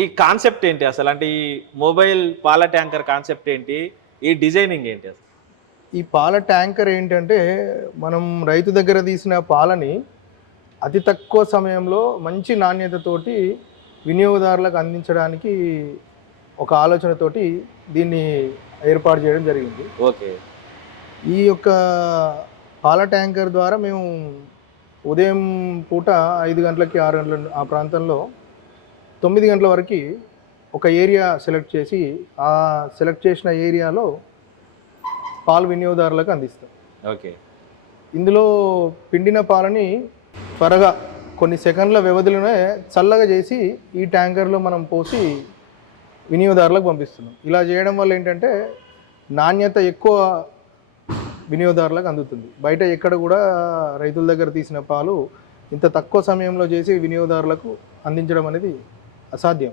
ఈ కాన్సెప్ట్ ఏంటి అసలు? అంటే ఈ మొబైల్ పాల ట్యాంకర్ కాన్సెప్ట్ ఏంటి? ఈ డిజైనింగ్ ఏంటి అసలు? ఈ పాల ట్యాంకర్ ఏంటంటే, మనం రైతు దగ్గర తీసిన పాలని అతి తక్కువ సమయంలో మంచి నాణ్యతతోటి వినియోగదారులకు అందించడానికి ఒక ఆలోచనతోటి దీన్ని ఏర్పాటు చేయడం జరిగింది. ఓకే. ఈ యొక్క పాల ట్యాంకర్ ద్వారా మేము ఉదయం పూట 5 గంటలకి, 6 గంటల ఆ ప్రాంతంలో 9 గంటల వరకి ఒక ఏరియా సెలెక్ట్ చేసి, ఆ సెలెక్ట్ చేసిన ఏరియాలో పాలు వినియోగదారులకు అందిస్తాం. ఓకే. ఇందులో పిండిన పాలని త్వరగా కొన్ని సెకండ్ల వ్యవధిలోనే చల్లగా చేసి ఈ ట్యాంకర్లో మనం పోసి వినియోగదారులకు పంపిస్తున్నాం. ఇలా చేయడం వల్ల ఏంటంటే నాణ్యత ఎక్కువ వినియోగదారులకు అందుతుంది. బయట ఎక్కడ కూడా రైతుల దగ్గర తీసిన పాలు ఇంత తక్కువ సమయంలో చేసి వినియోగదారులకు అందించడం అనేది అసాధ్యం.